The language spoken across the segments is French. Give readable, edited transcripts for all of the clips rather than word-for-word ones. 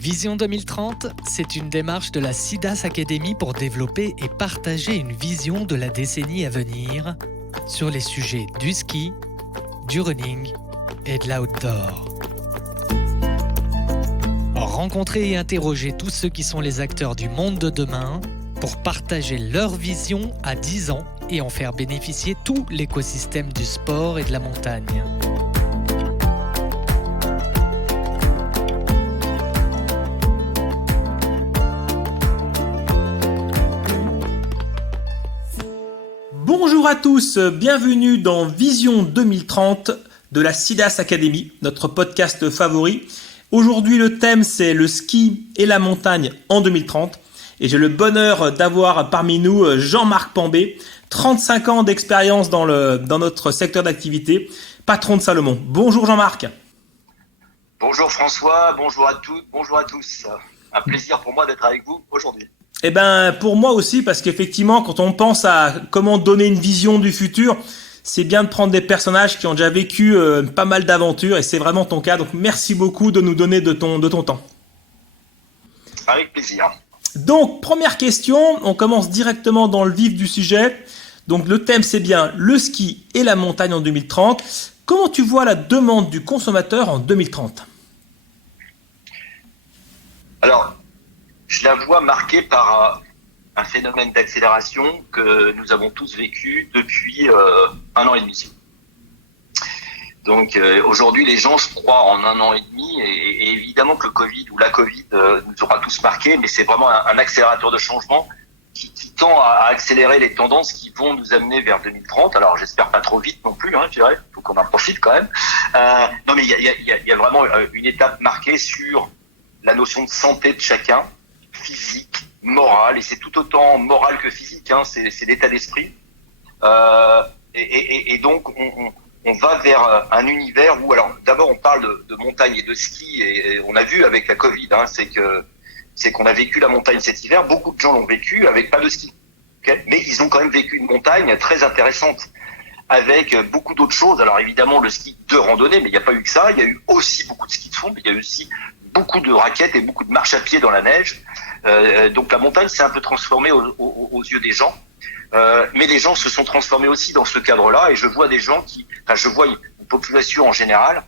Vision 2030, c'est une démarche de la SIDAS Academy pour développer et partager une vision de la décennie à venir sur les sujets du ski, du running et de l'outdoor. Rencontrer et interroger tous ceux qui sont les acteurs du monde de demain pour partager leur vision à 10 ans et en faire bénéficier tout l'écosystème du sport et de la montagne. Bonjour à tous, bienvenue dans Vision 2030 de la SIDAS Academy, notre podcast favori. Aujourd'hui, le thème, c'est le ski et la montagne en 2030. Et j'ai le bonheur d'avoir parmi nous Jean-Marc Pambé, 35 ans d'expérience dans notre secteur d'activité, patron de Salomon. Bonjour Jean-Marc. Bonjour François, bonjour à toutes, bonjour à tous. Un plaisir pour moi d'être avec vous aujourd'hui. Eh ben, pour moi aussi, parce qu'effectivement, quand on pense à comment donner une vision du futur, c'est bien de prendre des personnages qui ont déjà vécu pas mal d'aventures, et c'est vraiment ton cas. Donc, merci beaucoup de nous donner de ton temps. Avec plaisir. Donc, première question, on commence directement dans le vif du sujet. Donc, le thème, c'est bien le ski et la montagne en 2030. Comment tu vois la demande du consommateur en 2030 ? Alors, je la vois marquée par un phénomène d'accélération que nous avons tous vécu depuis 1 an et demi. Donc aujourd'hui, les gens, je crois, en 1 an et demi, et évidemment que le Covid ou la Covid nous aura tous marqués, mais c'est vraiment un accélérateur de changement qui tend à accélérer les tendances qui vont nous amener vers 2030. Alors j'espère pas trop vite non plus, je dirais, faut qu'on en profite quand même. Non mais il y a vraiment une étape marquée sur la notion de santé de chacun, physique, morale, et c'est tout autant moral que physique, c'est l'état d'esprit. Et donc on va vers un univers où, alors d'abord on parle de montagne et de ski, et on a vu avec la Covid, c'est qu'on a vécu la montagne cet hiver, beaucoup de gens l'ont vécu avec pas de ski, okay, mais ils ont quand même vécu une montagne très intéressante, avec beaucoup d'autres choses. Alors évidemment le ski de randonnée, mais il n'y a pas eu que ça, il y a eu aussi beaucoup de ski de fond, mais il y a eu aussi beaucoup de raquettes et beaucoup de marche à pied dans la neige. Donc la montagne s'est un peu transformée aux yeux des gens. Mais les gens se sont transformés aussi dans ce cadre-là, et je vois des gens je vois une population en général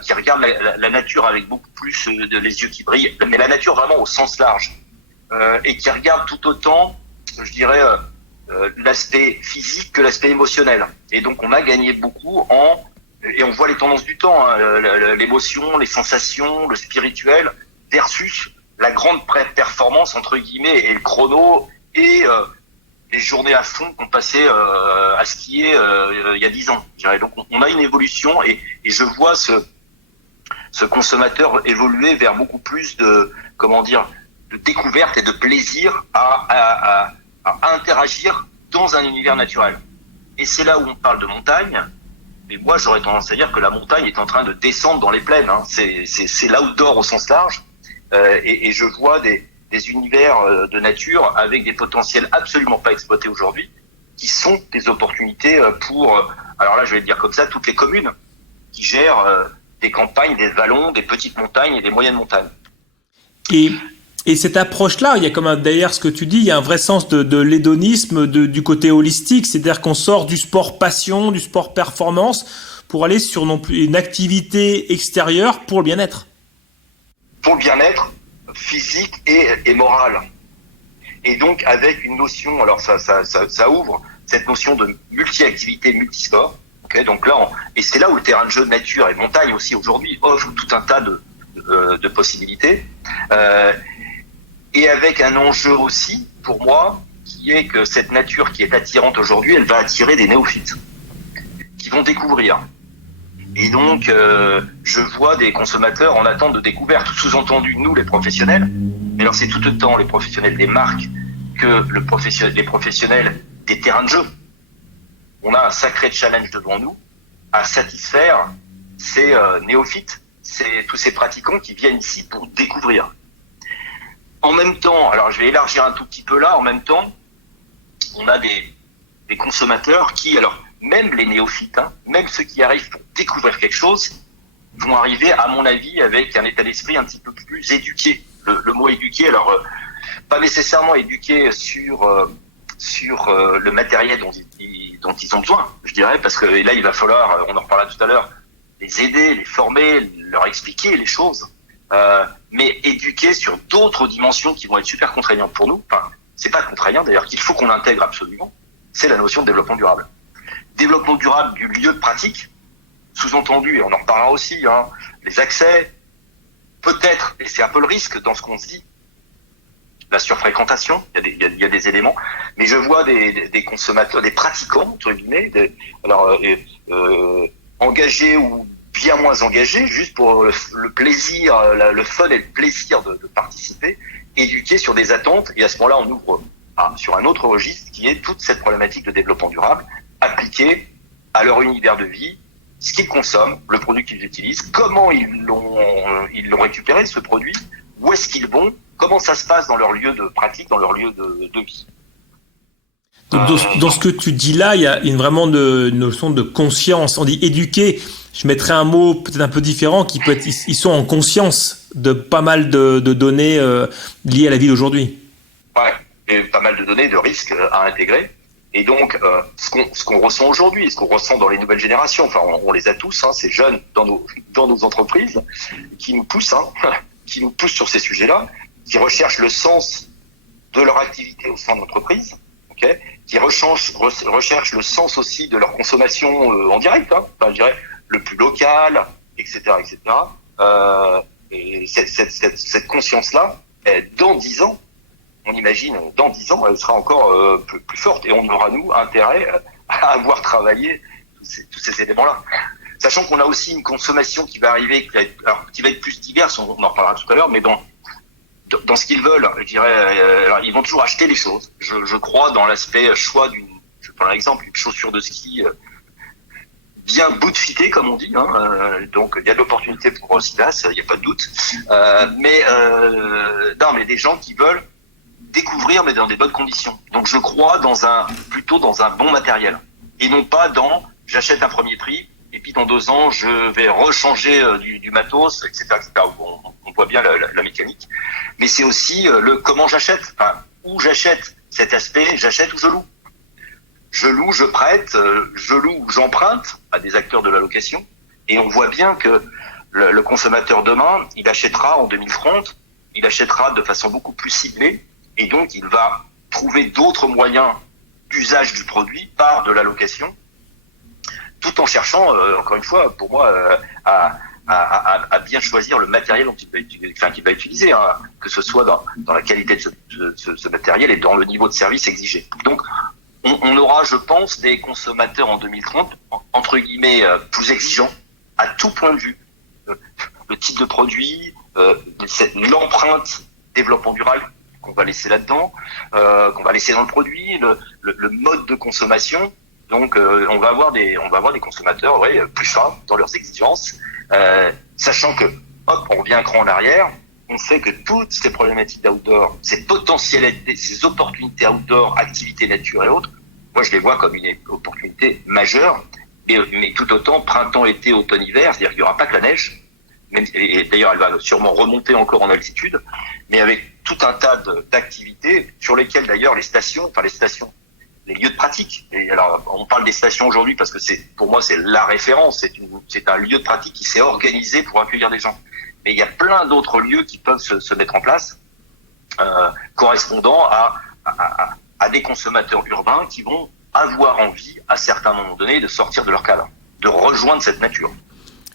qui regarde la nature avec beaucoup plus les yeux qui brillent, mais la nature vraiment au sens large, et qui regarde tout autant, je dirais, l'aspect physique que l'aspect émotionnel. Et donc on a gagné beaucoup et on voit les tendances du temps, l'émotion, les sensations, le spirituel versus la grande performance entre guillemets et le chrono et les journées à fond qu'on passait à skier il y a 10 ans. Je dirais. Donc on a une évolution, et je vois ce consommateur évoluer vers beaucoup plus de découverte et de plaisir à interagir dans un univers naturel. Et c'est là où on parle de montagne. Mais moi, j'aurais tendance à dire que la montagne est en train de descendre dans les plaines. C'est l'outdoor au sens large. Et je vois des univers de nature avec des potentiels absolument pas exploités aujourd'hui, qui sont des opportunités pour, alors là, je vais le dire comme ça, toutes les communes qui gèrent des campagnes, des vallons, des petites montagnes et des moyennes montagnes. Et cette approche-là, il y a comme derrière ce que tu dis, il y a un vrai sens de l'hédonisme, du côté holistique, c'est-à-dire qu'on sort du sport passion, du sport performance, pour aller sur non plus une activité extérieure pour le bien-être. Pour le bien-être physique et moral. Et donc avec une notion, alors ça ouvre cette notion de multi-activité, multisport. Okay, donc là, et c'est là où le terrain de jeu de nature et montagne aussi aujourd'hui offre tout un tas de possibilités. Et avec un enjeu aussi, pour moi, qui est que cette nature qui est attirante aujourd'hui, elle va attirer des néophytes qui vont découvrir. Et donc, je vois des consommateurs en attente de découverte, sous-entendu nous, les professionnels. Mais alors, c'est tout autant les professionnels des marques que les professionnels des terrains de jeu. On a un sacré challenge devant nous à satisfaire ces néophytes, tous ces pratiquants qui viennent ici pour découvrir. En même temps, alors je vais élargir un tout petit peu là, en même temps, on a des consommateurs qui, alors même les néophytes, même ceux qui arrivent pour découvrir quelque chose, vont arriver, à mon avis, avec un état d'esprit un petit peu plus éduqué. Le mot éduqué, alors pas nécessairement éduqué sur le matériel dont ils ont besoin, je dirais, parce que là, il va falloir, on en reparlera tout à l'heure, les aider, les former, leur expliquer les choses, mais éduquer sur d'autres dimensions qui vont être super contraignantes pour nous. Enfin, c'est pas contraignant d'ailleurs, qu'il faut qu'on intègre absolument, c'est la notion de développement durable. Développement durable du lieu de pratique, sous-entendu, et on en reparlera aussi, les accès, peut-être, et c'est un peu le risque dans ce qu'on se dit, la surfréquentation, il y a des éléments, mais je vois des consommateurs, des pratiquants, entre guillemets, engagés ou bien moins engagés, juste pour le plaisir, le fun et le plaisir de participer, éduqués sur des attentes, et à ce moment-là, on ouvre sur un autre registre qui est toute cette problématique de développement durable, appliquée à leur univers de vie, ce qu'ils consomment, le produit qu'ils utilisent, comment ils l'ont récupéré, ce produit, où est-ce qu'ils vont, comment ça se passe dans leur lieu de pratique, dans leur lieu de vie. Dans ce que tu dis là, il y a vraiment une notion de conscience. On dit éduquer, je mettrais un mot peut-être un peu différent, qui peut être, ils sont en conscience de pas mal de données liées à la vie d'aujourd'hui. Ouais, et pas mal de données, de risques à intégrer. Et donc, ce qu'on ressent aujourd'hui, ce qu'on ressent dans les nouvelles générations, enfin, on les a tous, ces jeunes dans nos entreprises, qui nous poussent sur ces sujets-là, qui recherchent le sens de leur activité au sein de l'entreprise, qui recherchent le sens aussi de leur consommation en direct, je dirais le plus local, etc., etc. Et cette conscience-là, dans 10 ans, on imagine, dans 10 ans, elle sera encore plus forte, et on aura, nous, intérêt à avoir travaillé tous ces éléments-là. Sachant qu'on a aussi une consommation qui va arriver, qui va être plus diverse, on en reparlera tout à l'heure, mais dans ce qu'ils veulent, je dirais, alors ils vont toujours acheter les choses. Je crois dans l'aspect choix je prends un exemple, une chaussure de ski bien bootfitée, comme on dit, donc il y a de l'opportunité pour Sidas, il n'y a pas de doute. Mais mais des gens qui veulent découvrir, mais dans des bonnes conditions. Donc je crois plutôt dans un bon matériel, et non pas j'achète un premier prix, et puis dans 2 ans je vais rechanger du matos, etc., etc. On voit bien la mécanique, mais c'est aussi le comment j'achète, où j'achète, cet aspect, j'achète ou je loue. Je loue, je prête, je loue ou j'emprunte à des acteurs de la location, et on voit bien que le consommateur demain, il achètera en 2030, il achètera de façon beaucoup plus ciblée, et donc il va trouver d'autres moyens d'usage du produit par de la location, tout en cherchant, encore une fois, pour moi, à bien choisir le matériel qu'il va utiliser, que ce soit dans la qualité de ce matériel et dans le niveau de service exigé. Donc, on aura, je pense, des consommateurs en 2030, entre guillemets, plus exigeants, à tout point de vue. Le type de produit, l'empreinte développement durable qu'on va laisser là-dedans, qu'on va laisser dans le produit, le mode de consommation. Donc, on va avoir des consommateurs, plus fins dans leurs exigences, sachant que, on revient un cran en arrière. On sait que toutes ces problématiques d'outdoor, ces potentialités, ces opportunités outdoor, activités nature et autres, moi je les vois comme une opportunité majeure, mais tout autant printemps, été, automne, hiver, c'est-à-dire qu'il n'y aura pas que la neige, et d'ailleurs elle va sûrement remonter encore en altitude, mais avec tout un tas d'activités sur lesquelles d'ailleurs les lieux de pratique. Et alors, on parle des stations aujourd'hui parce que pour moi c'est la référence, c'est un lieu de pratique qui s'est organisé pour accueillir des gens. Mais il y a plein d'autres lieux qui peuvent se mettre en place, correspondant à des consommateurs urbains qui vont avoir envie, à certains moments donnés, de sortir de leur cadre, de rejoindre cette nature.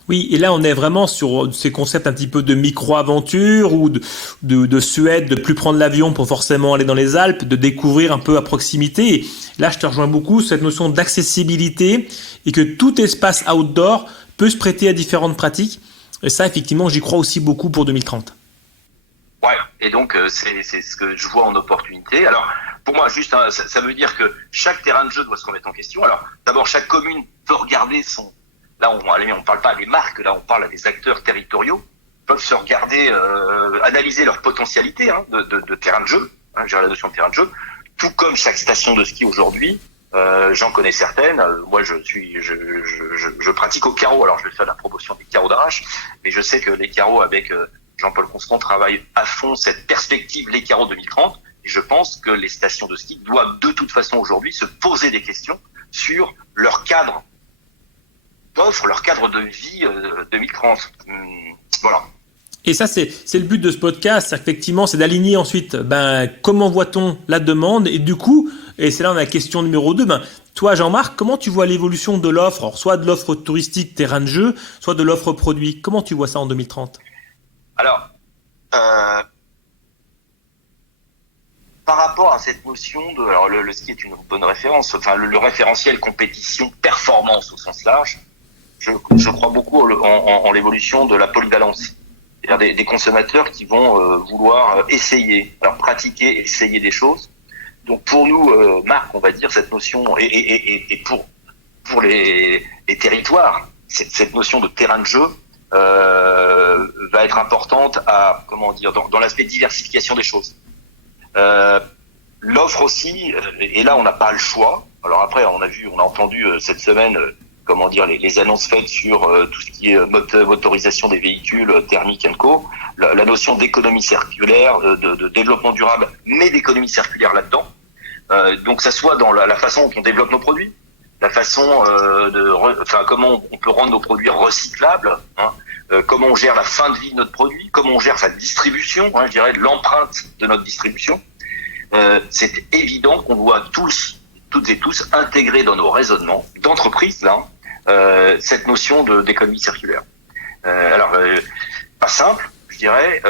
Oui, et là on est vraiment sur ces concepts un petit peu de micro-aventure ou de Suède, de plus prendre l'avion pour forcément aller dans les Alpes, de découvrir un peu à proximité. Et là je te rejoins beaucoup, cette notion d'accessibilité et que tout espace outdoor peut se prêter à différentes pratiques. Et ça, effectivement, j'y crois aussi beaucoup pour 2030. Ouais, et donc c'est ce que je vois en opportunité. Alors, pour moi, juste, ça veut dire que chaque terrain de jeu doit se remettre en question. Alors, d'abord, chaque commune peut regarder Là, on parle pas des marques, là, on parle à des acteurs territoriaux, peuvent se regarder, analyser leur potentialité de terrain de jeu, j'ai la notion de terrain de jeu, tout comme chaque station de ski aujourd'hui J'en connais certaines. Moi, je pratique au carreau. Alors, je vais faire la promotion des carreaux d'arrache, mais je sais que les carreaux avec Jean-Paul Constant travaillent à fond cette perspective, les carreaux 2030. Et je pense que les stations de ski doivent de toute façon aujourd'hui se poser des questions sur leur cadre d'offre, leur cadre de vie 2030. Voilà. Et ça, c'est le but de ce podcast, effectivement, c'est d'aligner ensuite comment voit-on la demande. Et du coup, et c'est là la question numéro 2, toi Jean-Marc, comment tu vois l'évolution de l'offre, alors, soit de l'offre touristique, terrain de jeu, soit de l'offre produit. Comment tu vois ça en 2030 ? Alors, par rapport à cette notion de... Alors le ski est une bonne référence, enfin le référentiel compétition, performance au sens large, je crois beaucoup en l'évolution de la polyvalence. C'est-à-dire des consommateurs qui vont vouloir essayer, alors pratiquer, essayer des choses. Donc pour nous, Marc, on va dire cette notion, et pour les territoires, cette notion de terrain de jeu va être importante à, comment dire, dans l'aspect diversification des choses. L'offre aussi, et là on n'a pas le choix. Alors après, on a entendu cette semaine, comment dire, les annonces faites sur tout ce qui est motorisation des véhicules thermiques & co, la notion d'économie circulaire, de développement durable, mais d'économie circulaire là-dedans. Donc ça soit dans la façon dont on développe nos produits, la façon comment on peut rendre nos produits recyclables, comment on gère la fin de vie de notre produit, comment on gère sa distribution, je dirais l'empreinte de notre distribution. C'est évident qu'on doit toutes et tous intégrer dans nos raisonnements d'entreprise cette notion d'économie circulaire. Pas simple, je dirais,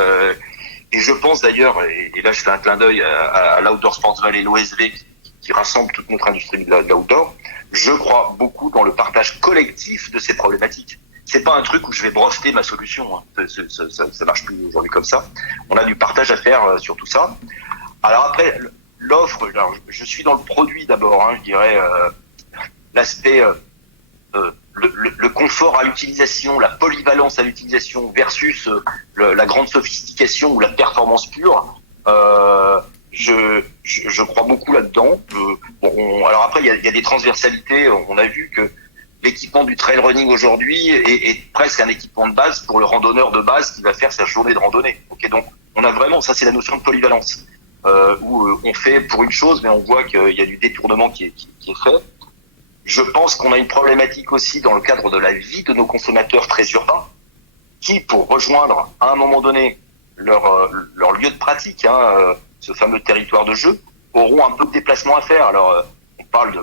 et je pense d'ailleurs, et là je fais un clin d'œil à l'Outdoor Sports Valley, l'OSV, qui rassemble toute notre industrie de l'outdoor. Je crois beaucoup dans le partage collectif de ces problématiques. C'est pas un truc où je vais breveter ma solution, ça marche plus aujourd'hui comme ça. On a du partage à faire sur tout ça. Alors après, l'offre, je suis dans le produit d'abord, je dirais l'aspect, le confort à l'utilisation, la polyvalence à l'utilisation versus la grande sophistication ou la performance pure. Je crois beaucoup là-dedans. Alors après, il y a des transversalités. On a vu que l'équipement du trail running aujourd'hui est presque un équipement de base pour le randonneur de base qui va faire sa journée de randonnée. Ok, donc on a vraiment, ça c'est la notion de polyvalence, où on fait pour une chose, mais on voit qu'il y a du détournement qui est fait. Je pense qu'on a une problématique aussi dans le cadre de la vie de nos consommateurs très urbains, qui, pour rejoindre à un moment donné leur lieu de pratique, ce fameux territoire de jeu, auront un peu de déplacement à faire. Alors, on parle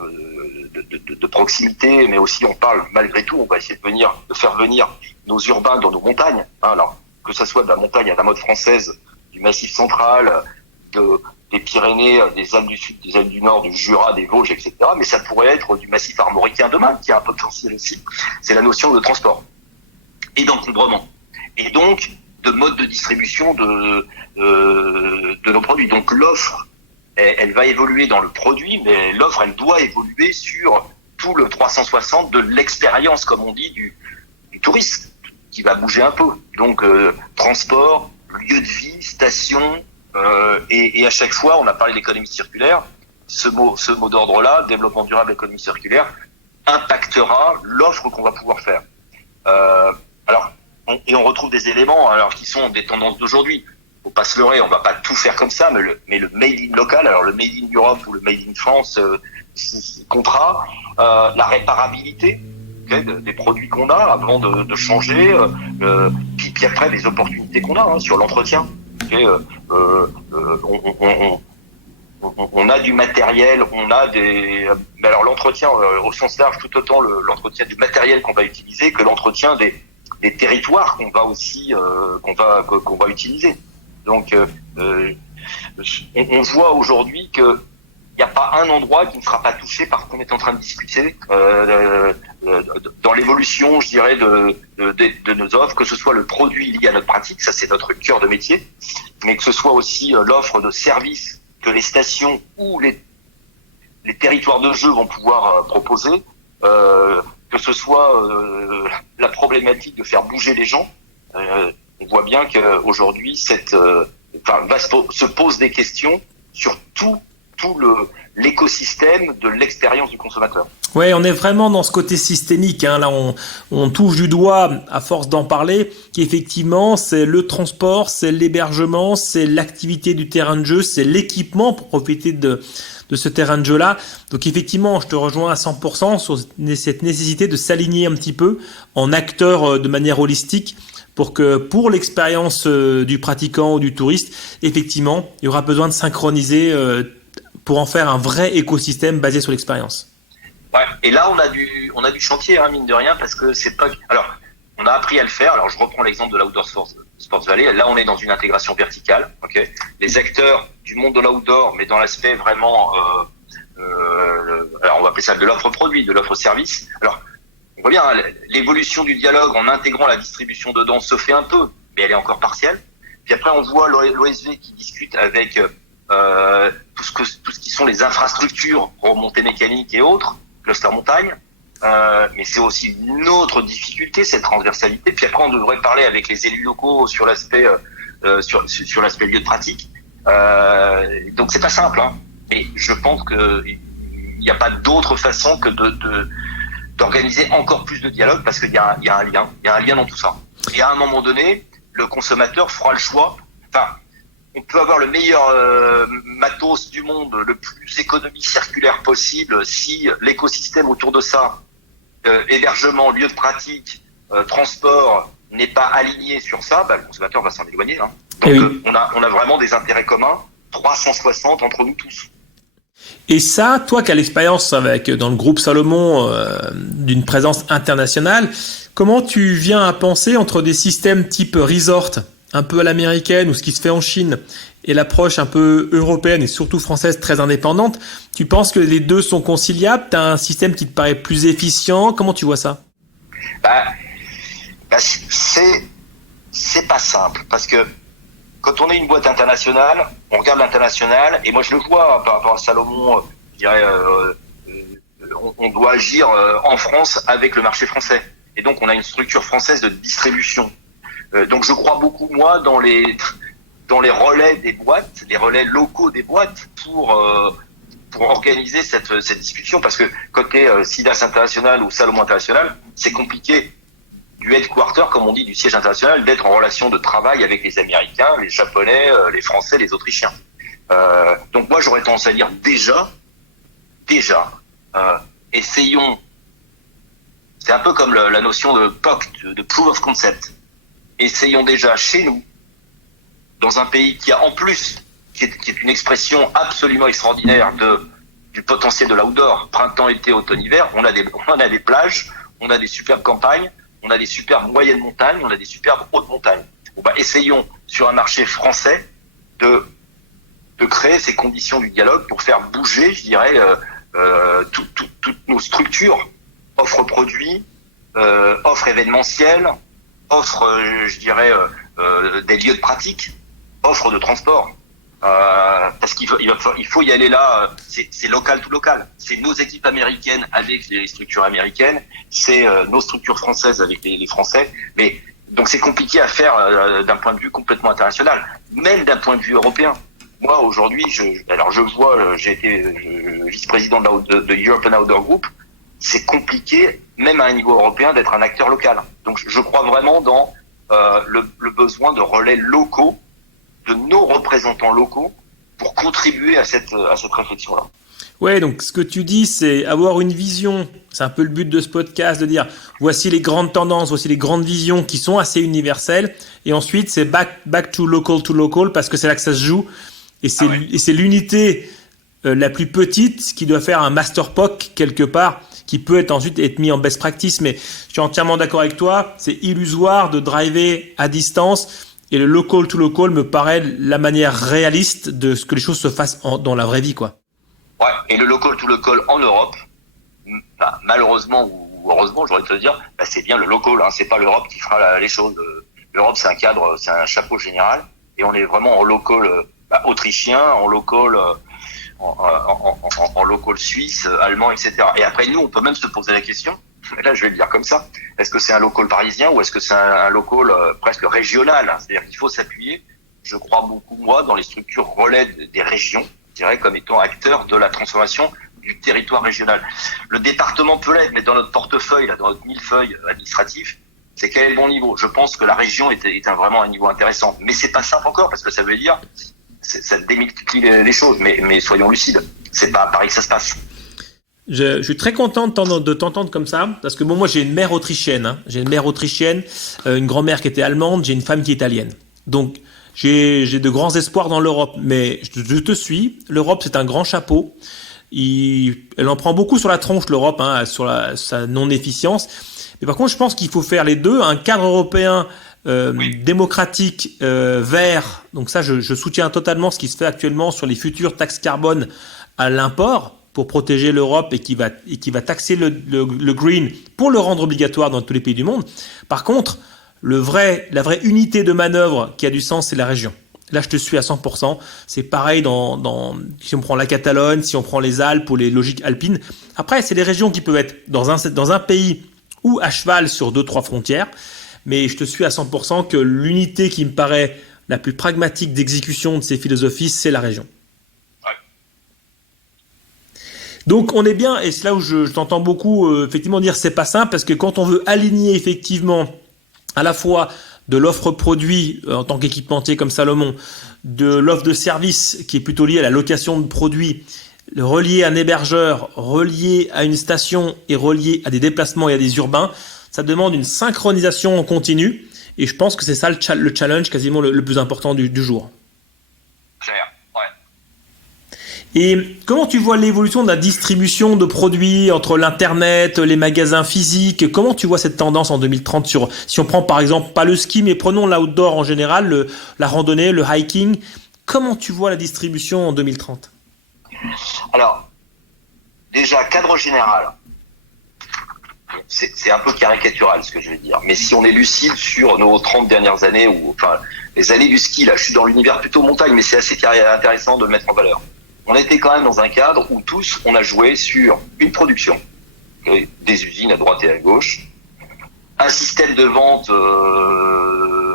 de proximité, mais aussi on parle, malgré tout, on va essayer de faire venir nos urbains dans nos montagnes. Alors, que ça soit de la montagne à la mode française, du Massif central, des Pyrénées, des Alpes du Sud, des Alpes du Nord, du Jura, des Vosges, etc. Mais ça pourrait être du Massif armoricain demain, qui a un potentiel aussi. C'est la notion de transport et d'encombrement. Et donc, de mode de distribution de nos produits. Donc l'offre, elle va évoluer dans le produit, mais l'offre, elle doit évoluer sur tout le 360 de l'expérience, comme on dit, du touriste, qui va bouger un peu. Donc transport, lieu de vie, station, et à chaque fois, on a parlé d'économie circulaire. Ce mot d'ordre-là, développement durable, économie circulaire, impactera l'offre qu'on va pouvoir faire. On retrouve des éléments qui sont des tendances d'aujourd'hui. Faut pas se leurrer, on va pas tout faire comme ça, mais le made in local, alors le made in Europe ou le made in France, comptera la réparabilité des produits qu'on a avant de changer, puis après les opportunités qu'on a sur l'entretien. On a du matériel, mais alors l'entretien au sens large, tout autant l'entretien du matériel qu'on va utiliser que l'entretien des territoires qu'on va aussi qu'on va utiliser. Donc on voit aujourd'hui que il n'y a pas un endroit qui ne sera pas touché par ce qu'on est en train de discuter dans l'évolution, je dirais, de nos offres, que ce soit le produit lié à notre pratique, ça c'est notre cœur de métier, mais que ce soit aussi l'offre de services que les stations ou les territoires de jeu vont pouvoir proposer, que ce soit la problématique de faire bouger les gens. On voit bien qu'aujourd'hui se pose des questions sur tous tout l'écosystème de l'expérience du consommateur. Ouais, on est vraiment dans ce côté systémique, hein. Là, on touche du doigt, à force d'en parler, qu'effectivement, c'est le transport, c'est l'hébergement, c'est l'activité du terrain de jeu, c'est l'équipement pour profiter de ce terrain de jeu-là. Donc effectivement, je te rejoins à 100% sur cette nécessité de s'aligner un petit peu en acteur de manière holistique pour que pour l'expérience du pratiquant ou du touriste, effectivement, il y aura besoin de synchroniser pour en faire un vrai écosystème basé sur l'expérience. Ouais. Et là, on a du chantier, hein, mine de rien, parce que c'est pas. Alors, on a appris à le faire. Alors, je reprends l'exemple de l'Outdoor Sports Valley. Là, on est dans une intégration verticale. Ok. Les acteurs du monde de l'outdoor, mais dans l'aspect vraiment, alors on va appeler ça de l'offre produit, de l'offre service. Alors, on voit bien, hein, l'évolution du dialogue en intégrant la distribution dedans se fait un peu, mais elle est encore partielle. Puis après, on voit l'OSV qui discute avec tout ce qui sont les infrastructures, remontées mécaniques et autres, cluster montagne. Mais c'est aussi une autre difficulté, cette transversalité. Puis après, on devrait parler avec les élus locaux sur l'aspect sur l'aspect lieu de pratique. Donc c'est pas simple, hein. Mais je pense que il n'y a pas d'autre façon que d'organiser encore plus de dialogue, parce qu'il y a un lien dans tout ça. Et à un moment donné, le consommateur fera le choix. Enfin, on peut avoir le meilleur matos du monde, le plus économie circulaire possible, si l'écosystème autour de ça, hébergement, lieu de pratique, transport, n'est pas aligné sur ça, le consommateur va s'en éloigner, hein. Donc oui. On a vraiment des intérêts communs, 360 entre nous tous. Et ça, toi qui as l'expérience dans le groupe Salomon d'une présence internationale, comment tu viens à penser entre des systèmes type resort, un peu à l'américaine, ou ce qui se fait en Chine, et l'approche un peu européenne et surtout française très indépendante? Tu penses que les deux sont conciliables? Tu as un système qui te paraît plus efficient? Comment tu vois ça? C'est pas simple, parce que quand on est une boîte internationale, on regarde l'international, et moi je le vois par rapport à Salomon, je dirais, on doit agir en France avec le marché français. Et donc on a une structure française de distribution. Donc je crois beaucoup, moi, dans les relais des boîtes, les relais locaux des boîtes pour organiser cette discussion, parce que côté SIDAS International ou Salomon International, c'est compliqué du headquarter, comme on dit, du siège international, d'être en relation de travail avec les Américains, les Japonais, les Français, les Autrichiens. Donc moi, j'aurais tendance à dire déjà, essayons. C'est un peu comme la notion de POC, de Proof of Concept. Essayons déjà chez nous, dans un pays qui a en plus, qui est une expression absolument extraordinaire du potentiel de l'outdoor, printemps, été, automne, hiver. On a des plages, on a des superbes campagnes, on a des superbes moyennes montagnes, on a des superbes hautes montagnes. Essayons sur un marché français de créer ces conditions du dialogue pour faire bouger, je dirais, toutes nos structures, offre produits, offre événementielle, offre, je dirais, des lieux de pratique, offre de transport. Parce qu'il faut y aller là, c'est local to local. C'est nos équipes américaines avec les structures américaines, c'est nos structures françaises avec les Français. Mais donc c'est compliqué à faire d'un point de vue complètement international, même d'un point de vue européen. Moi aujourd'hui, je vois, j'ai été vice-président de European Outdoor Group. C'est compliqué, même à un niveau européen, d'être un acteur local. Donc je crois vraiment dans le besoin de relais locaux, de nos représentants locaux, pour contribuer à cette réflexion-là. Ouais, donc ce que tu dis, c'est avoir une vision. C'est un peu le but de ce podcast, de dire voici les grandes tendances, voici les grandes visions qui sont assez universelles. Et ensuite, c'est back to local, parce que c'est là que ça se joue. Et c'est l'unité la plus petite qui doit faire un master POC quelque part, qui peut ensuite être mis en best practice. Mais je suis entièrement d'accord avec toi, c'est illusoire de driver à distance. Et le local to local me paraît la manière réaliste de ce que les choses se fassent dans la vraie vie, quoi. Ouais, et le local to local en Europe, malheureusement ou heureusement, j'aurais te dire, c'est bien le local, hein, c'est pas l'Europe qui fera les choses. L'Europe, c'est un cadre, c'est un chapeau général, et on est vraiment en local autrichien, en local en local suisse, allemand, etc. Et après, nous, on peut même se poser la question, là, je vais le dire comme ça, est-ce que c'est un local parisien ou est-ce que c'est un local presque régional, hein? C'est-à-dire qu'il faut s'appuyer, je crois beaucoup, moi, dans les structures relais des régions, je dirais, comme étant acteur de la transformation du territoire régional. Le département peut l'être, mais dans notre portefeuille, là, dans notre millefeuille administratif, c'est quel est le bon niveau. Je pense que la région est vraiment un niveau intéressant. Mais c'est pas simple encore, parce que ça veut dire, ça démultiplie les choses, mais soyons lucides. C'est pas pareil que ça se passe. Je suis très content de t'entendre comme ça, parce que bon, moi j'ai une mère autrichienne, hein. J'ai une mère autrichienne, une grand-mère qui était allemande, j'ai une femme qui est italienne. Donc j'ai de grands espoirs dans l'Europe, mais je te suis. L'Europe, c'est un grand chapeau. Elle en prend beaucoup sur la tronche, l'Europe, hein, sur sa non-efficience. Mais par contre, je pense qu'il faut faire les deux. Un cadre européen démocratique, vert. Donc ça, je soutiens totalement ce qui se fait actuellement sur les futures taxes carbone à l'import pour protéger l'Europe et qui va taxer le green pour le rendre obligatoire dans tous les pays du monde. Par contre, la vraie unité de manœuvre qui a du sens, c'est la région. Là, je te suis à 100%. C'est pareil si on prend la Catalogne, si on prend les Alpes ou les logiques alpines. Après, c'est les régions qui peuvent être dans un pays ou à cheval sur 2-3 frontières. Mais je te suis à 100% que l'unité qui me paraît la plus pragmatique d'exécution de ces philosophies, c'est la région. Ouais. Donc, on est bien, et c'est là où je t'entends beaucoup effectivement dire c'est pas simple, parce que quand on veut aligner effectivement à la fois de l'offre produit en tant qu'équipementier comme Salomon, de l'offre de service qui est plutôt liée à la location de produits, relié à un hébergeur, relié à une station et relié à des déplacements et à des urbains, ça demande une synchronisation en continu. Et je pense que c'est ça le challenge quasiment le plus important du jour. Clair, ouais. Et comment tu vois l'évolution de la distribution de produits entre l'internet, les magasins physiques? Comment tu vois cette tendance en 2030 si on prend par exemple pas le ski, mais prenons l'outdoor en général, la randonnée, le hiking. Comment tu vois la distribution en 2030? Alors, déjà, cadre général, c'est un peu caricatural ce que je vais dire, mais si on est lucide sur nos 30 dernières années, ou enfin les années du ski, là je suis dans l'univers plutôt montagne, mais c'est assez intéressant de le mettre en valeur. On était quand même dans un cadre où tous on a joué sur une production, des usines à droite et à gauche, un système de vente,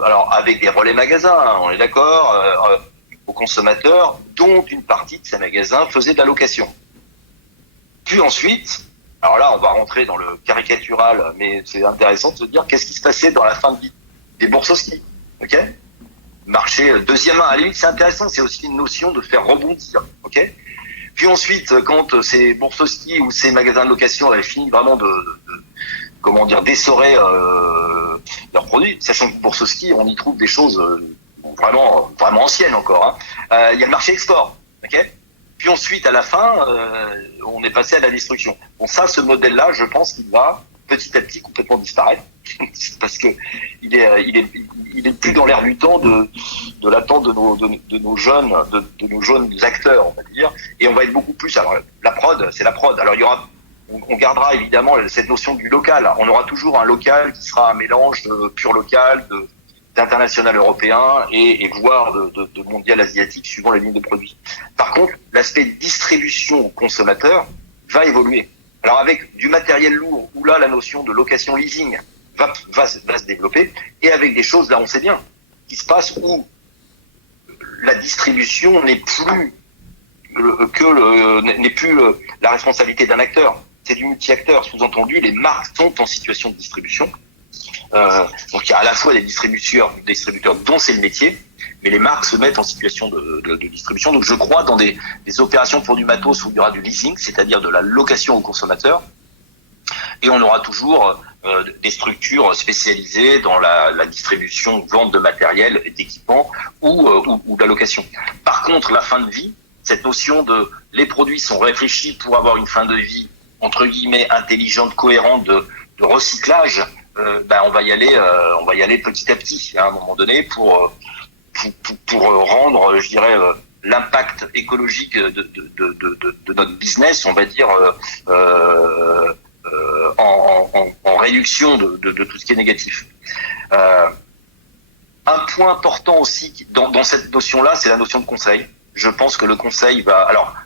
alors avec des relais magasins, hein, on est d'accord, aux consommateurs, dont une partie de ces magasins faisait de la location. Puis ensuite, alors là on va rentrer dans le caricatural, mais c'est intéressant de se dire qu'est-ce qui se passait dans la fin de vie des bourses au ski, ok ? Marché deuxième main, à la limite c'est intéressant, c'est aussi une notion de faire rebondir, ok ? Puis ensuite, quand ces bourses au ski ou ces magasins de location avaient fini vraiment d'essorer leurs produits, sachant que bourse au ski, on y trouve des choses vraiment anciennes encore. Hein. Il y a le marché export, ok ? Puis ensuite, à la fin, on est passé à la destruction. Bon, ça, ce modèle-là, je pense qu'il va petit à petit complètement disparaître, parce que il est plus dans l'air du temps de l'attente de nos jeunes acteurs, on va dire, et on va être beaucoup plus. Alors, la prod, c'est la prod. Alors, on gardera évidemment cette notion du local. On aura toujours un local qui sera un mélange de pur local, d'international européen et voire de mondial asiatique suivant les lignes de produits. Par contre, l'aspect distribution au consommateur va évoluer. Alors avec du matériel lourd, où là la notion de location leasing va se développer, et avec des choses, là on sait bien, qui se passent où la distribution n'est plus la responsabilité d'un acteur, c'est du multi-acteur. Sous-entendu, les marques sont en situation de distribution. Donc il y a à la fois des distributeurs dont c'est le métier, mais les marques se mettent en situation de distribution. Donc je crois dans des opérations pour du matos où il y aura du leasing, c'est-à-dire de la location aux consommateurs, et on aura toujours des structures spécialisées dans la distribution, vente de matériel et d'équipement ou de la location. Par contre, la fin de vie, cette notion de les produits sont réfléchis pour avoir une fin de vie entre guillemets intelligente, cohérente, de recyclage. On va y aller petit à petit, hein, à un moment donné, pour rendre, je dirais, l'impact écologique de notre business, on va dire, en réduction de tout ce qui est négatif. Un point important aussi dans cette notion-là, c'est la notion de conseil. Je pense que le conseil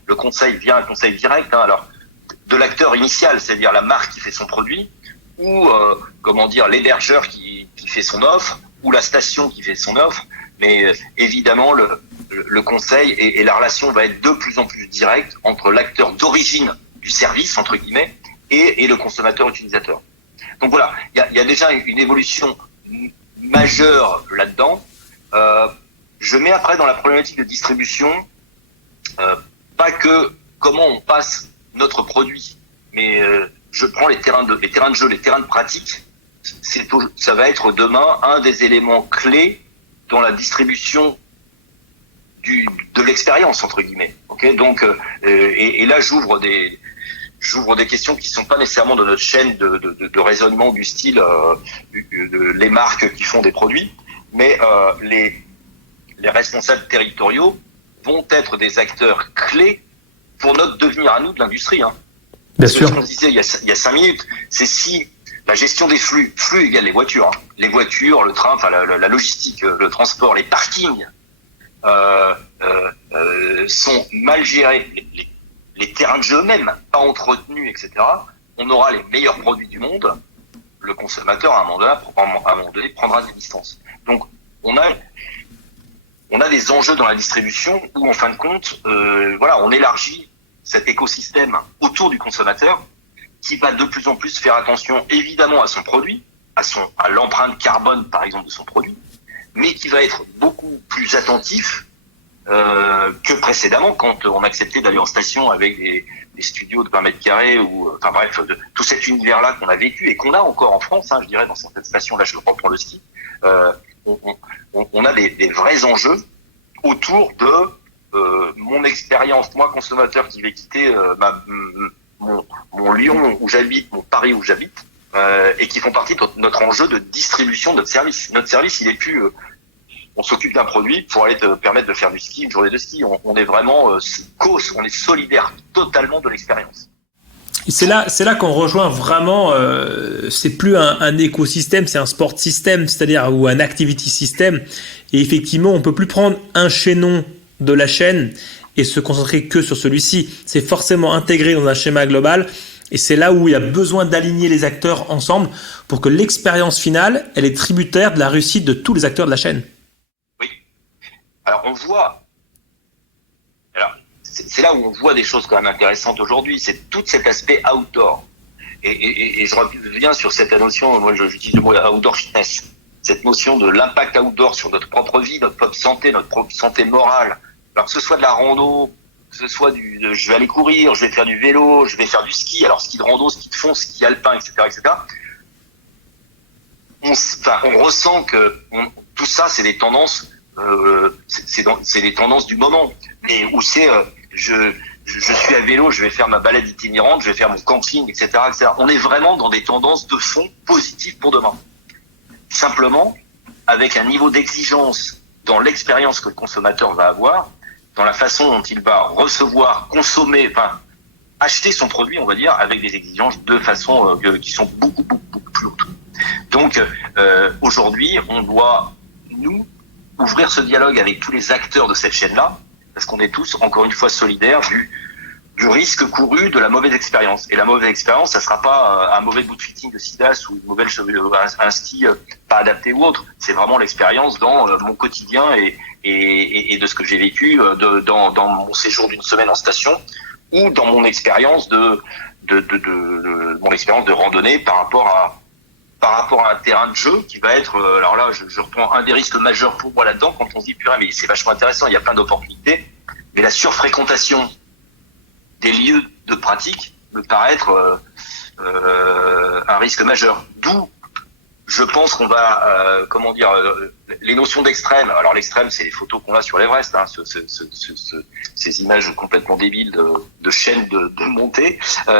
le conseil vient un conseil direct, hein, alors de l'acteur initial, c'est-à-dire la marque qui fait son produit, ou l'hébergeur qui fait son offre, ou la station qui fait son offre, mais évidemment le conseil et la relation va être de plus en plus directe entre l'acteur d'origine du service, entre guillemets, et le consommateur utilisateur. Donc voilà, il y a déjà une évolution majeure là-dedans. Je mets après dans la problématique de distribution, pas que comment on passe notre produit, mais je prends les terrains de jeu, les terrains de pratique. Ça va être demain un des éléments clés dans la distribution de l'expérience, entre guillemets. Okay, donc et là j'ouvre des questions qui sont pas nécessairement de notre chaîne de raisonnement du style les marques qui font des produits, mais les responsables territoriaux vont être des acteurs clés pour notre devenir à nous de l'industrie. Hein. Bien sûr. Ce qu'on disait il y a 5 minutes, c'est si la gestion des flux égale les voitures, hein. Les voitures, le train, enfin la logistique, le transport, les parkings sont mal gérés, les terrains de jeu eux-mêmes, pas entretenus, etc. On aura les meilleurs produits du monde. Le consommateur, à un moment donné, prendra des distances. Donc, on a des enjeux dans la distribution où, en fin de compte, on élargit cet écosystème autour du consommateur qui va de plus en plus faire attention, évidemment, à son produit, à l'empreinte carbone, par exemple, de son produit, mais qui va être beaucoup plus attentif que précédemment, quand on acceptait d'aller en station avec des studios de 20 mètres carrés ou, enfin bref, tout cet univers-là qu'on a vécu et qu'on a encore en France, hein, je dirais, dans certaines stations. Là, je le prends pour le ski. On a des vrais enjeux autour de mon expérience, moi consommateur qui vais quitter mon Lyon où j'habite, mon Paris où j'habite, et qui font partie de notre enjeu de distribution de notre service. Notre service, il est plus on s'occupe d'un produit pour aller te permettre de faire du ski, une journée de ski. On est vraiment on est solidaire totalement de l'expérience. Et c'est là qu'on rejoint vraiment, c'est plus un écosystème, c'est un sport system, c'est-à-dire ou un activity system. Et effectivement, on peut plus prendre un chaînon de la chaîne et se concentrer que sur celui-ci. C'est forcément intégré dans un schéma global. Et c'est là où il y a besoin d'aligner les acteurs ensemble pour que l'expérience finale, elle est tributaire de la réussite de tous les acteurs de la chaîne. Oui. Alors on voit, c'est là où on voit des choses quand même intéressantes aujourd'hui, c'est tout cet aspect outdoor. Et je reviens sur cette notion, moi j'utilise le mot outdoor fitness, cette notion de l'impact outdoor sur notre propre vie, notre propre santé morale. Alors que ce soit de la rando, que ce soit je vais aller courir, je vais faire du vélo, je vais faire du ski, alors ski de rando, ski de fond, ski alpin, etc., etc. On ressent que tout ça, c'est des tendances, c'est des tendances du moment. Mais où c'est, je suis à vélo, je vais faire ma balade itinérante, je vais faire mon camping, etc., etc. On est vraiment dans des tendances de fond positives pour demain. Simplement, avec un niveau d'exigence dans l'expérience que le consommateur va avoir, dans la façon dont il va recevoir, consommer, enfin, acheter son produit, on va dire, avec des exigences de façon qui sont beaucoup, beaucoup, beaucoup plus hautes. Donc, aujourd'hui, on doit, nous, ouvrir ce dialogue avec tous les acteurs de cette chaîne-là, parce qu'on est tous, encore une fois, solidaires du risque couru de la mauvaise expérience. Et la mauvaise expérience, ça sera pas un mauvais bout de fitting de Sidas ou un ski pas adapté ou autre. C'est vraiment l'expérience dans mon quotidien et de ce que j'ai vécu dans mon séjour d'une semaine en station ou dans mon expérience mon expérience de randonnée par rapport à un terrain de jeu qui va être, alors là, je reprends un des risques majeurs pour moi là-dedans quand on se dit, purée, mais c'est vachement intéressant, il y a plein d'opportunités, mais la surfréquentation des lieux de pratique me paraît être un risque majeur. D'où, je pense qu'on va, les notions d'extrême. Alors l'extrême, c'est les photos qu'on a sur l'Everest, hein, ces images complètement débiles de chaînes de montée,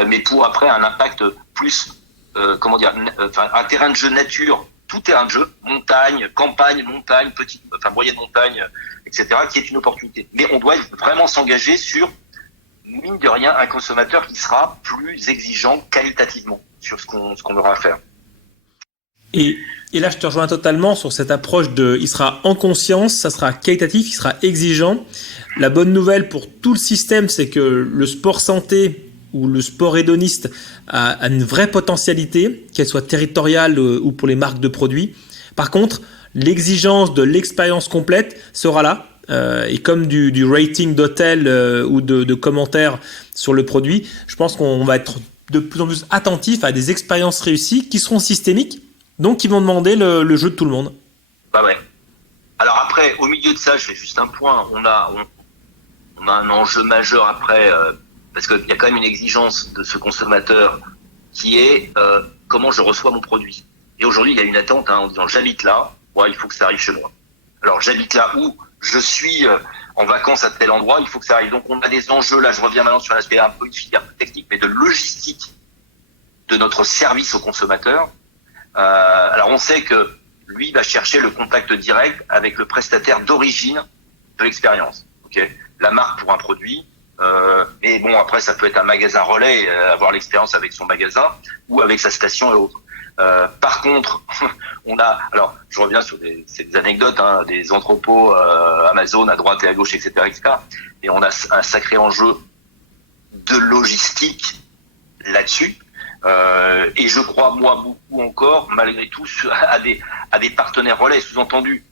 mais pour après un impact plus, un terrain de jeu nature, tout terrain de jeu, montagne, campagne, montagne, moyenne montagne, etc., qui est une opportunité. Mais on doit vraiment s'engager sur, mine de rien, un consommateur qui sera plus exigeant qualitativement sur ce qu'on aura à faire. Et là, je te rejoins totalement sur cette approche il sera en conscience, ça sera qualitatif, il sera exigeant. La bonne nouvelle pour tout le système, c'est que le sport santé ou le sport hédoniste a une vraie potentialité, qu'elle soit territoriale ou pour les marques de produits. Par contre, l'exigence de l'expérience complète sera là. et comme du rating d'hôtel ou de commentaires sur le produit, je pense qu'on va être de plus en plus attentif à des expériences réussies qui seront systémiques, donc qui vont demander le jeu de tout le monde. Bah ouais. Alors après, au milieu de ça, je fais juste un point. On a un enjeu majeur après, parce qu'il y a quand même une exigence de ce consommateur qui est comment je reçois mon produit. Et aujourd'hui, il y a une attente en disant j'habite là, il faut que ça arrive chez moi. Alors j'habite là où je suis en vacances à tel endroit, il faut que ça arrive. Donc on a des enjeux, là je reviens maintenant sur l'aspect un peu une filière technique, mais de logistique de notre service au consommateur. Alors on sait que lui va chercher le contact direct avec le prestataire d'origine de l'expérience. Okay, la marque pour un produit, mais bon après ça peut être un magasin relais, avoir l'expérience avec son magasin ou avec sa station et autres. Par contre, on a, alors je reviens sur des anecdotes, des entrepôts Amazon à droite et à gauche, etc., etc. Et on a un sacré enjeu de logistique là-dessus. Et je crois moi beaucoup encore, malgré tout, à des partenaires relais. Sous-entendu,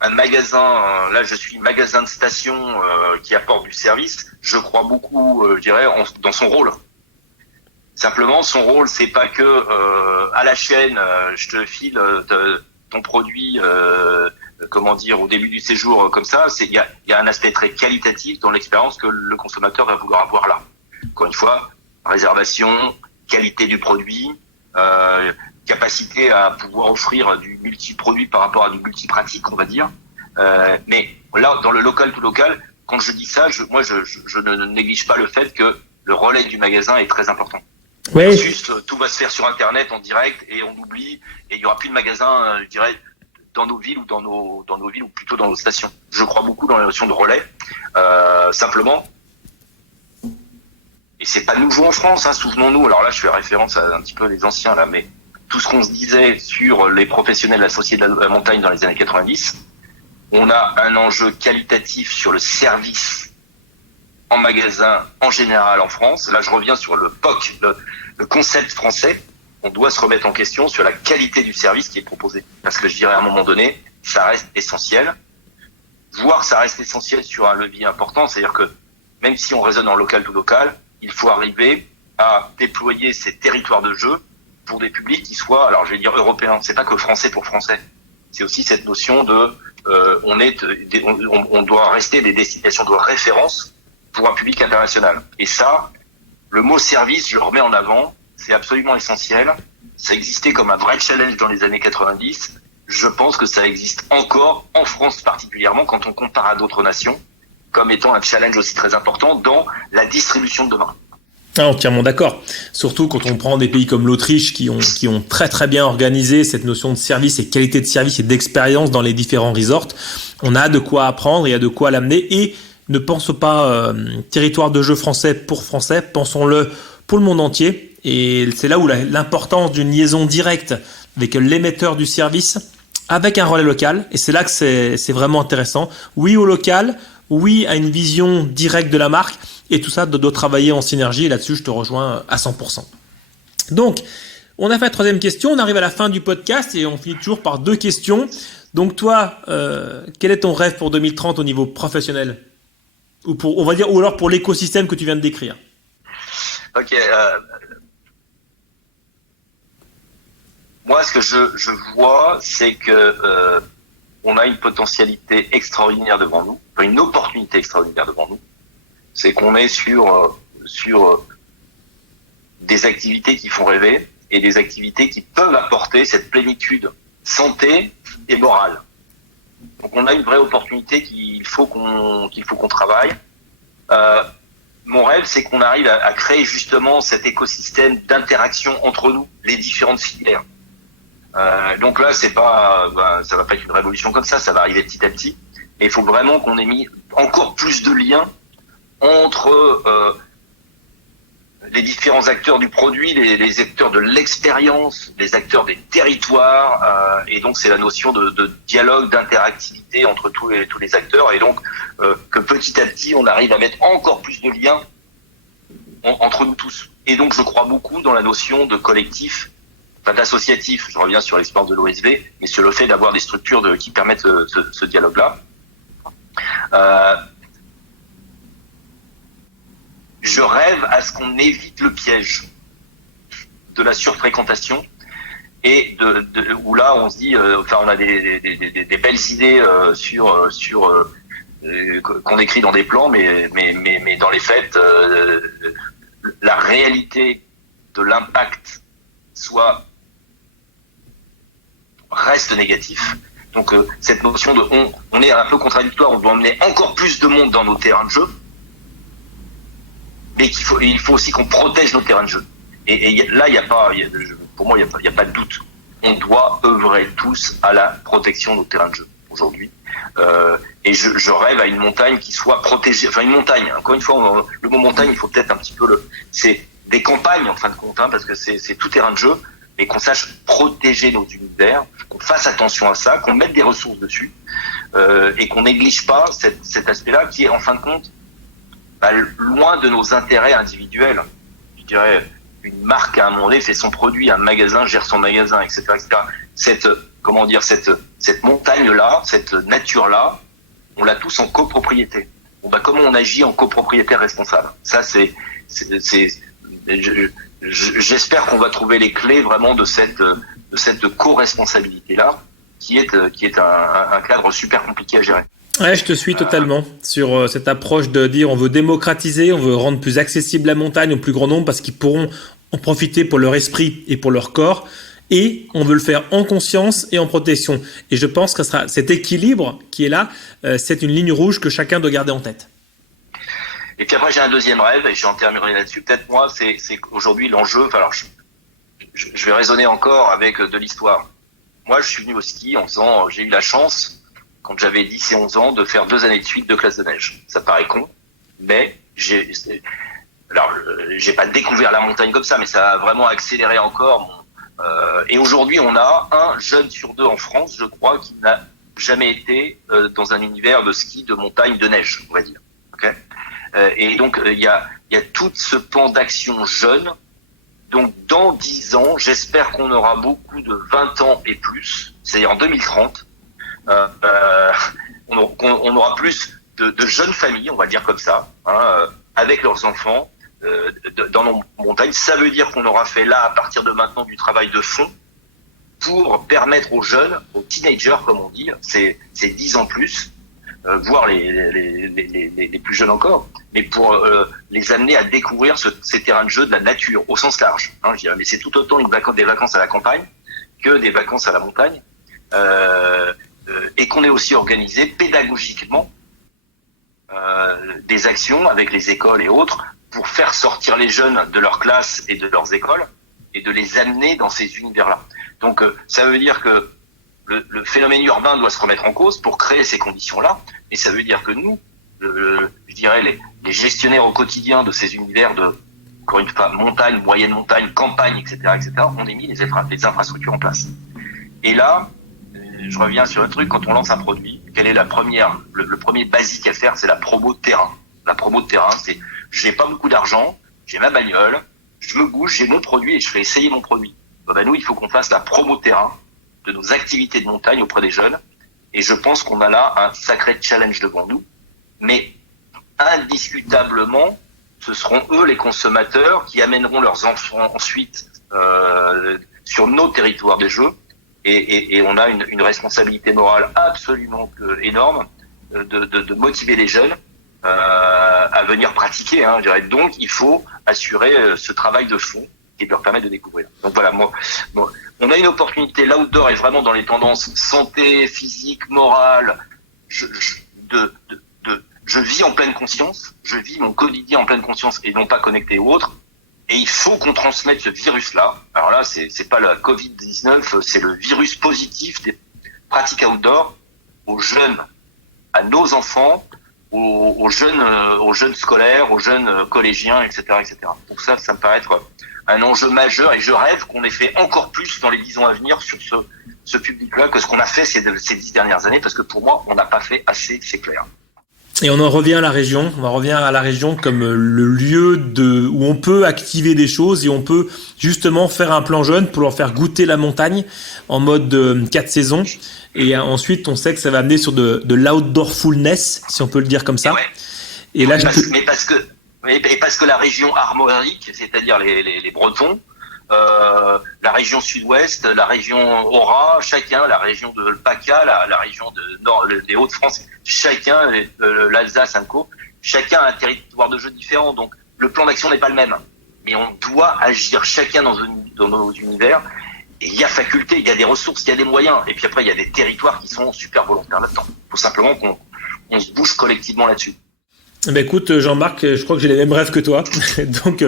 un magasin, là je suis magasin de station qui apporte du service. Je crois beaucoup, je dirais, dans son rôle. Simplement, son rôle, c'est pas que à la chaîne, je te file ton produit, au début du séjour comme ça. Il y a un aspect très qualitatif dans l'expérience que le consommateur va vouloir avoir là. Encore une fois, réservation, qualité du produit, capacité à pouvoir offrir du multi-produit par rapport à du multi-pratique, on va dire. Mais là, dans le local to local, quand je dis ça, je ne néglige pas le fait que le relais du magasin est très important. Ouais. Juste, tout va se faire sur Internet en direct et on oublie et il y aura plus de magasins, je dirais, dans nos villes ou dans nos villes ou plutôt dans nos stations. Je crois beaucoup dans la notion de relais. Simplement, et c'est pas nouveau en France, souvenons-nous. Alors là, je fais référence à un petit peu les anciens là, mais tout ce qu'on se disait sur les professionnels associés de la montagne dans les années 90, on a un enjeu qualitatif sur le service en magasin en général en France. Là, je reviens sur le POC, le concept français. On doit se remettre en question sur la qualité du service qui est proposé. Parce que je dirais à un moment donné, ça reste essentiel. Voire ça reste essentiel sur un levier important. C'est-à-dire que même si on raisonne en local to local, il faut arriver à déployer ces territoires de jeu pour des publics qui soient, alors je vais dire européens. C'est pas que français pour français. C'est aussi cette notion de, on doit rester des destinations de référence pour un public international. Et ça, le mot service, je le remets en avant, c'est absolument essentiel. Ça existait comme un vrai challenge dans les années 90. Je pense que ça existe encore, en France particulièrement, quand on compare à d'autres nations, comme étant un challenge aussi très important dans la distribution de demain. Entièrement d'accord. Surtout quand on prend des pays comme l'Autriche qui ont très très bien organisé cette notion de service et qualité de service et d'expérience dans les différents resorts. On a de quoi apprendre, il y a de quoi l'amener et ne pense pas territoire de jeu français pour français, pensons-le pour le monde entier. Et c'est là où l'importance d'une liaison directe avec l'émetteur du service, avec un relais local. Et c'est là que c'est vraiment intéressant. Oui au local, oui à une vision directe de la marque. Et tout ça doit travailler en synergie. Et là-dessus, je te rejoins à 100%. Donc, on a fait la troisième question. On arrive à la fin du podcast et on finit toujours par 2 questions. Donc toi, quel est ton rêve pour 2030 au niveau professionnel ? Ou alors pour l'écosystème que tu viens de décrire. Ok. Moi, ce que je vois, c'est que on a une potentialité extraordinaire devant nous, une opportunité extraordinaire devant nous. C'est qu'on est sur des activités qui font rêver et des activités qui peuvent apporter cette plénitude santé et morale. Donc on a une vraie opportunité qu'il faut qu'on travaille. Mon rêve, c'est qu'on arrive à créer justement cet écosystème d'interaction entre nous, les différentes filières. Donc là, ça va pas être une révolution comme ça va arriver petit à petit. Et il faut vraiment qu'on ait mis encore plus de liens entre les différents acteurs du produit, les acteurs de l'expérience, les acteurs des territoires, et donc c'est la notion de dialogue, d'interactivité entre tous les acteurs, et donc que petit à petit on arrive à mettre encore plus de liens entre nous tous. Et donc je crois beaucoup dans la notion de collectif, d'associatif. Je reviens sur l'expérience de l'OSV, mais sur le fait d'avoir des structures qui permettent ce dialogue-là. Je rêve à ce qu'on évite le piège de la surfréquentation et où là on se dit, on a des belles idées qu'on écrit dans des plans, mais dans les faits, la réalité de l'impact reste négatif. Donc cette notion de on est un peu contradictoire, on doit emmener encore plus de monde dans nos terrains de jeu, mais il faut aussi qu'on protège nos terrains de jeu. Et là, pour moi, il n'y a pas de doute. On doit œuvrer tous à la protection de nos terrains de jeu aujourd'hui. Et je rêve à une montagne qui soit protégée. Enfin, une montagne. Encore une fois, le mot montagne, il faut peut-être un petit peu c'est des campagnes en fin de compte, parce que c'est tout terrain de jeu, mais qu'on sache protéger nos univers, qu'on fasse attention à ça, qu'on mette des ressources dessus, et qu'on néglige pas cet aspect-là qui est en fin de compte loin de nos intérêts individuels. Je dirais, une marque à un moment donné fait son produit, un magasin gère son magasin, etc., etc. Cette montagne-là, cette nature-là, on l'a tous en copropriété. Comment on agit en copropriétaire responsable? Ça, j'espère qu'on va trouver les clés vraiment de cette co-responsabilité-là, qui est un cadre super compliqué à gérer. Ouais, je te suis totalement sur cette approche de dire on veut démocratiser, on veut rendre plus accessible la montagne au plus grand nombre parce qu'ils pourront en profiter pour leur esprit et pour leur corps, et on veut le faire en conscience et en protection. Et je pense que cet équilibre qui est là, c'est une ligne rouge que chacun doit garder en tête. Et puis après, j'ai un deuxième rêve, et j'en terminerai là-dessus. Peut-être moi, c'est qu'aujourd'hui, l'enjeu, alors je vais raisonner encore avec de l'histoire. Moi, je suis venu au ski j'ai eu la chance, quand j'avais 10 et 11 ans, de faire 2 années de suite de classe de neige. Ça paraît con, mais j'ai pas découvert la montagne comme ça, mais ça a vraiment accéléré encore. Et aujourd'hui, on a un jeune sur 2 en France, je crois, qui n'a jamais été dans un univers de ski, de montagne, de neige, on va dire. Okay. Et donc, il y a tout ce pan d'action jeune. Donc, dans 10 ans, j'espère qu'on aura beaucoup de 20 ans et plus, c'est-à-dire en 2030, on aura plus de jeunes familles, on va dire comme ça, avec leurs enfants dans nos montagnes. Ça veut dire qu'on aura fait là, à partir de maintenant, du travail de fond pour permettre aux jeunes, aux teenagers comme on dit, c'est 10 ans plus, voire les plus jeunes encore, mais pour les amener à découvrir ces terrains de jeu de la nature au sens large. Je dirais, mais c'est tout autant des vacances à la campagne que des vacances à la montagne, et qu'on ait aussi organisé pédagogiquement des actions avec les écoles et autres pour faire sortir les jeunes de leur classe et de leurs écoles et de les amener dans ces univers-là. Donc ça veut dire que le phénomène urbain doit se remettre en cause pour créer ces conditions-là, et ça veut dire que nous, je dirais les gestionnaires au quotidien de ces univers de, encore une fois, montagne, moyenne montagne, campagne, etc., on ait mis les infrastructures en place. Et là, je reviens sur un truc, quand on lance un produit, quelle est le premier basique à faire, c'est la promo de terrain. La promo de terrain, c'est, j'ai pas beaucoup d'argent, j'ai ma bagnole, je me bouge, j'ai mon produit et je fais essayer mon produit. Nous, il faut qu'on fasse la promo de terrain de nos activités de montagne auprès des jeunes. Et je pense qu'on a là un sacré challenge devant nous. Mais indiscutablement, ce seront eux les consommateurs qui amèneront leurs enfants ensuite sur nos territoires des jeux. Et on a une responsabilité morale absolument énorme de motiver les jeunes à venir pratiquer. Je dirais. Donc, il faut assurer ce travail de fond qui leur permet de découvrir. Donc voilà, on a une opportunité. L'outdoor est vraiment dans les tendances santé, physique, morale. Je vis en pleine conscience. Je vis mon quotidien en pleine conscience et non pas connecté aux autres. Et il faut qu'on transmette ce virus-là. Alors là, c'est pas la Covid-19, c'est le virus positif des pratiques outdoor aux jeunes, à nos enfants, aux jeunes scolaires, aux jeunes collégiens, etc., etc. Donc ça me paraît être un enjeu majeur, et je rêve qu'on ait fait encore plus dans les 10 ans à venir sur ce public-là que ce qu'on a fait ces 10 dernières années, parce que pour moi, on n'a pas fait assez, c'est clair. Et on en revient à la région. On en revient à la région comme le lieu où on peut activer des choses et on peut justement faire un plan jeune pour leur faire goûter la montagne en mode 4 saisons. Et ensuite, on sait que ça va amener sur de l'outdoorfulness, si on peut le dire comme ça. Et là, parce que la région armorique, c'est-à-dire les Bretons, la région sud-ouest, la région Aura, chacun, la région de PACA, la région des Hauts-de-France, chacun, l'Alsace, chacun a un territoire de jeu différent. Donc le plan d'action n'est pas le même. Mais on doit agir chacun dans nos univers. Et il y a faculté, il y a des ressources, il y a des moyens. Et puis après, il y a des territoires qui sont super volontaires là-dedans. Il faut simplement qu'on se bouge collectivement là-dessus. Écoute, Jean-Marc, je crois que j'ai les mêmes rêves que toi. Donc,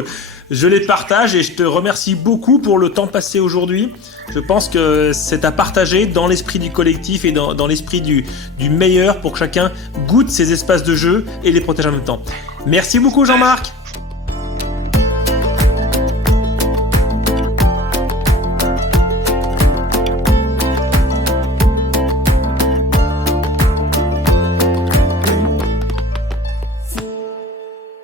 je les partage et je te remercie beaucoup pour le temps passé aujourd'hui. Je pense que c'est à partager dans l'esprit du collectif et dans l'esprit du meilleur pour que chacun goûte ces espaces de jeu et les protège en même temps. Merci beaucoup, Jean-Marc.